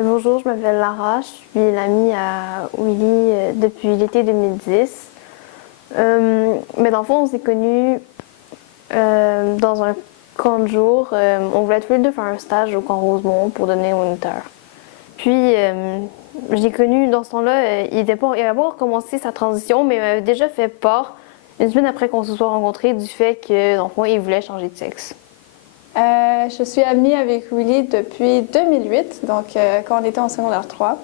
Bonjour, je m'appelle Lara, je suis l'amie à Willy depuis l'été 2010. Mais dans le fond, on s'est connus dans un camp de jour. On voulait tous les deux faire un stage au camp Rosemont pour devenir moniteur. Puis, je l'ai connu dans ce temps-là, il avait pas recommencé sa transition, mais il m'avait déjà fait part, une semaine après qu'on se soit rencontrés, du fait que, dans le fond, il voulait changer de sexe. Je suis amie avec Willy depuis 2008, donc quand on était en secondaire 3.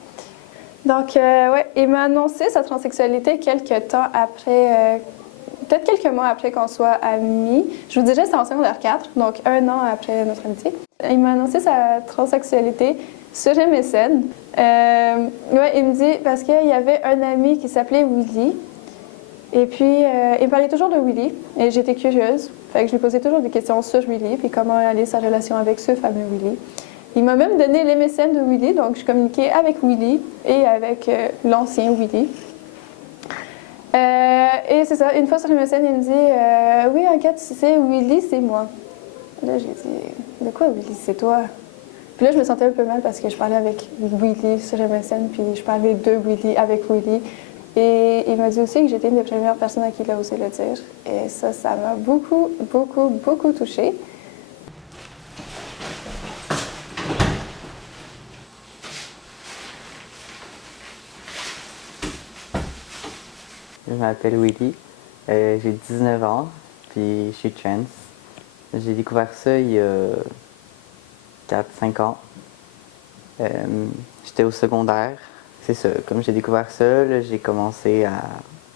Donc, ouais, il m'a annoncé sa transsexualité quelques temps après, peut-être quelques mois après qu'on soit amis. Je vous dirais c'était en secondaire 4, donc un an après notre amitié. Il m'a annoncé sa transsexualité sur MSN. Ouais, il me dit, parce qu'il y avait un ami qui s'appelait Willy, et puis il me parlait toujours de Willy, et j'étais curieuse. Fait que je lui posais toujours des questions sur Willy, puis comment allait sa relation avec ce fameux Willy. Il m'a même donné l'MSN de Willy, donc je communiquais avec Willy et avec l'ancien Willy. Et c'est ça, une fois sur l'MSN, il me dit oui, en cas, tu sais, Willy, c'est moi. Là, j'ai dit de quoi Willy, c'est toi? Puis là, je me sentais un peu mal parce que je parlais avec Willy sur MSN, puis je parlais de Willy avec Willy. Et il m'a dit aussi que j'étais une des premières personnes à qui il a osé le dire. Et ça m'a beaucoup, beaucoup, beaucoup touchée. Je m'appelle Willy, j'ai 19 ans, puis je suis trans. J'ai découvert ça il y a 4-5 ans. J'étais au secondaire. C'est ça, comme j'ai découvert ça, là, j'ai commencé à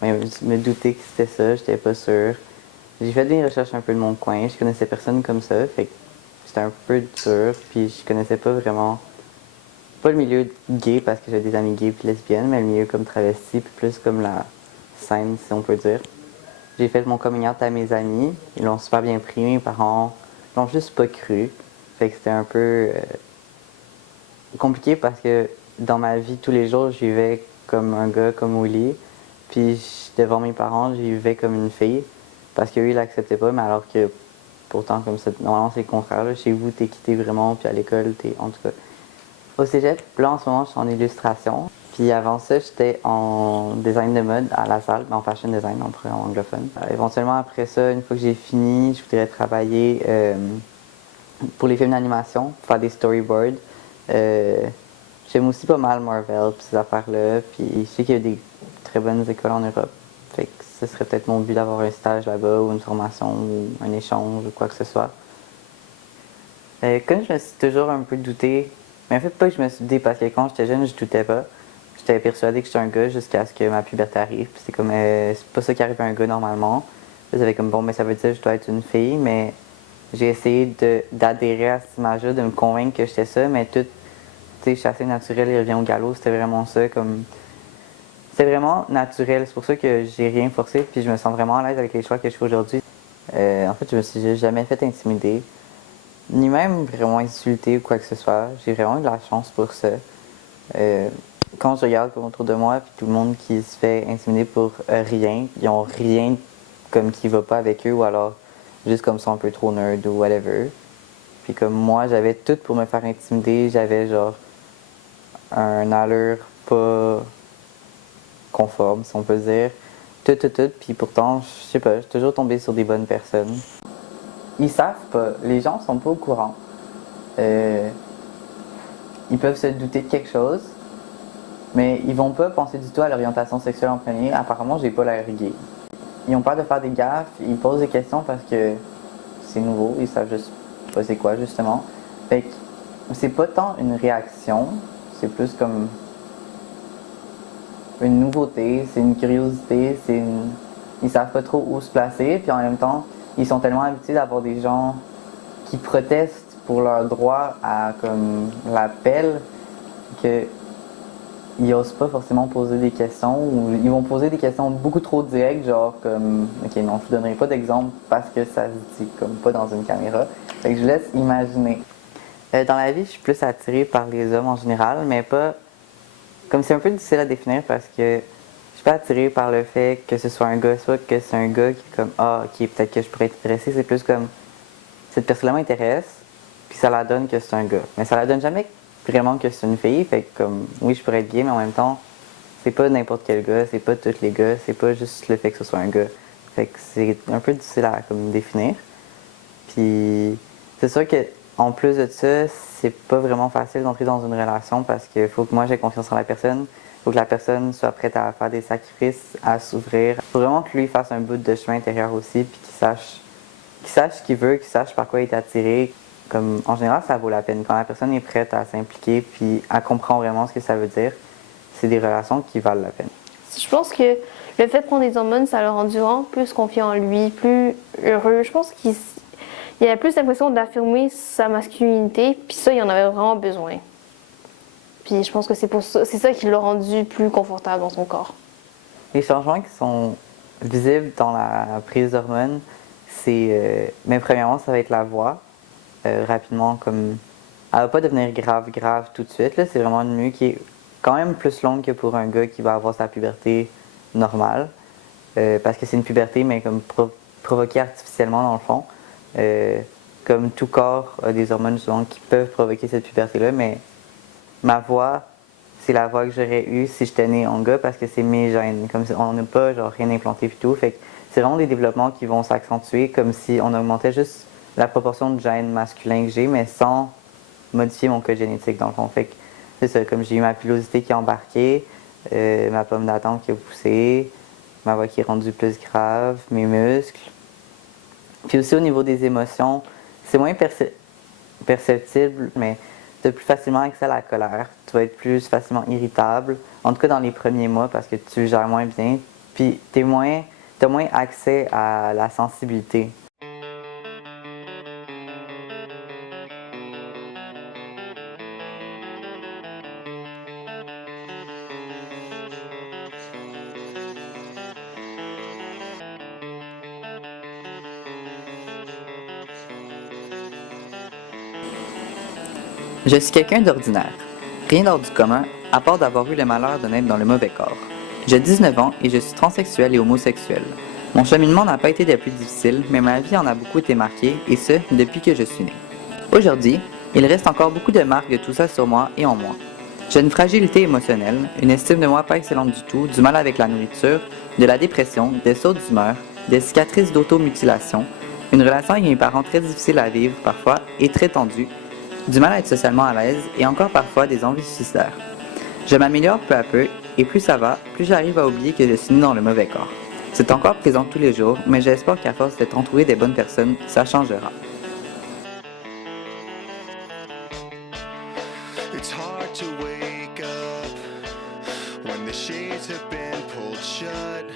me douter que c'était ça, j'étais pas sûre. J'ai fait des recherches un peu de mon coin, je connaissais personne comme ça, fait que c'était un peu dur, puis je connaissais pas vraiment, pas le milieu gay parce que j'avais des amis gays puis lesbiennes, mais le milieu comme travesti, puis plus comme la scène, si on peut dire. J'ai fait mon coming out à mes amis, ils l'ont super bien pris, mes parents l'ont juste pas cru, fait que c'était un peu compliqué parce que dans ma vie tous les jours, je vivais comme un gars, comme Willy. Puis devant mes parents, je vivais comme une fille. Parce qu'eux, ils l'acceptaient pas, mais alors que pourtant, comme ça, normalement, c'est le contraire. Là. Chez vous, t'es quitté vraiment, puis à l'école, t'es en tout cas. Au cégep, là, en ce moment, je suis en illustration. Puis avant ça, j'étais en design de mode à la salle, en fashion design, en anglophone. Éventuellement, après ça, une fois que j'ai fini, je voudrais travailler pour les films d'animation, faire des storyboards. J'aime aussi pas mal Marvel, pis ces affaires-là. Puis je sais qu'il y a des très bonnes écoles en Europe. Fait que ce serait peut-être mon but d'avoir un stage là-bas, ou une formation, ou un échange, ou quoi que ce soit. Comme je me suis toujours un peu douté, mais en fait pas que je me suis douté parce que quand j'étais jeune, je doutais pas. J'étais persuadée que j'étais un gars jusqu'à ce que ma puberté arrive. Puis c'est comme, c'est pas ça qui arrive à un gars normalement. Puis j'avais comme, bon, mais ça veut dire que je dois être une fille, mais j'ai essayé d'adhérer à cette image-là, de me convaincre que j'étais ça, mais tout, tu sais, chasser naturel, il revient au galop, c'était vraiment ça, comme... C'était vraiment naturel, c'est pour ça que j'ai rien forcé, puis je me sens vraiment à l'aise avec les choix que je fais aujourd'hui. En fait, je me suis jamais fait intimider, ni même vraiment insulter ou quoi que ce soit. J'ai vraiment eu de la chance pour ça. Quand je regarde comme autour de moi, puis tout le monde qui se fait intimider pour rien, ils ont rien comme qui va pas avec eux, ou alors juste comme ça un peu trop nerd ou whatever. Puis comme moi, j'avais tout pour me faire intimider, j'avais genre un allure pas conforme, si on peut dire. Tout. Puis pourtant, je sais pas, je suis toujours tombé sur des bonnes personnes. Ils savent pas, les gens sont pas au courant. Ils peuvent se douter de quelque chose, mais ils vont pas penser du tout à l'orientation sexuelle en premier. Apparemment, j'ai pas l'air gay. Ils ont peur de faire des gaffes, ils posent des questions parce que c'est nouveau, ils savent juste pas c'est quoi, justement. Fait que c'est pas tant une réaction, c'est plus comme une nouveauté, c'est une curiosité, ils savent pas trop où se placer, puis en même temps, ils sont tellement habitués d'avoir des gens qui protestent pour leur droit à comme l'appel que ils osent pas forcément poser des questions, ou ils vont poser des questions beaucoup trop directes, genre comme ok, non, je vous donnerai pas d'exemple parce que ça se dit comme pas dans une caméra. Fait que je vous laisse imaginer. Dans la vie, je suis plus attirée par les hommes en général, mais pas comme c'est un peu difficile à définir parce que je suis pas attirée par le fait que ce soit un gars, soit que c'est un gars qui est comme ah ok, peut-être que je pourrais être intéressée, c'est plus comme cette personne-là m'intéresse, puis ça la donne que c'est un gars. Mais ça la donne jamais vraiment que c'est une fille. Fait que, comme, oui, je pourrais être gay, mais en même temps, c'est pas n'importe quel gars, c'est pas tous les gars, c'est pas juste le fait que ce soit un gars. Fait que c'est un peu difficile à comme, définir. Puis c'est sûr que en plus de ça, c'est pas vraiment facile d'entrer dans une relation parce qu'il faut que moi j'ai confiance en la personne. Il faut que la personne soit prête à faire des sacrifices, à s'ouvrir. Il faut vraiment que lui fasse un bout de chemin intérieur aussi, puis qu'il sache ce qu'il veut, qu'il sache par quoi il est attiré. Comme, en général, ça vaut la peine. Quand la personne est prête à s'impliquer, puis elle comprend vraiment ce que ça veut dire, c'est des relations qui valent la peine. Je pense que le fait de prendre des hormones, ça l'a rendu vraiment plus confiant en lui, plus heureux. Je pense qu'il a plus l'impression d'affirmer sa masculinité, puis ça, il en avait vraiment besoin. Puis je pense que c'est ça qui l'a rendu plus confortable dans son corps. Les changements qui sont visibles dans la prise d'hormones, c'est... mais premièrement, ça va être la voix. Rapidement, comme... Elle va pas devenir grave tout de suite. Là. C'est vraiment une mue qui est quand même plus longue que pour un gars qui va avoir sa puberté normale. Parce que c'est une puberté, mais comme provoquée artificiellement dans le fond. Comme tout corps a des hormones souvent qui peuvent provoquer cette puberté-là, mais ma voix, c'est la voix que j'aurais eue si j'étais née en gars parce que c'est mes gènes. Comme si on n'a pas genre rien implanté et tout. Fait que c'est vraiment des développements qui vont s'accentuer comme si on augmentait juste la proportion de gènes masculins que j'ai, mais sans modifier mon code génétique dans le fond. Fait que c'est ça, comme j'ai eu ma pilosité qui a embarqué, ma pomme d'Adam qui a poussé, ma voix qui est rendue plus grave, mes muscles. Puis aussi au niveau des émotions, c'est moins perceptible, mais tu as plus facilement accès à la colère. Tu vas être plus facilement irritable, en tout cas dans les premiers mois parce que tu gères moins bien. Puis tu as moins accès à la sensibilité. Je suis quelqu'un d'ordinaire. Rien d'hors du commun, à part d'avoir eu le malheur de naître dans le mauvais corps. J'ai 19 ans et je suis transsexuel et homosexuel. Mon cheminement n'a pas été des plus difficiles, mais ma vie en a beaucoup été marquée, et ce, depuis que je suis né. Aujourd'hui, il reste encore beaucoup de marques de tout ça sur moi et en moi. J'ai une fragilité émotionnelle, une estime de moi pas excellente du tout, du mal avec la nourriture, de la dépression, des sautes d'humeur, des cicatrices d'automutilation, une relation avec mes parents très difficile à vivre parfois et très tendue, du mal à être socialement à l'aise et encore parfois des envies suicidaires. Je m'améliore peu à peu et plus ça va, plus j'arrive à oublier que je suis né dans le mauvais corps. C'est encore présent tous les jours, mais j'espère qu'à force d'être entouré des bonnes personnes, ça changera. It's hard to wake up when the shades have been pulled shut.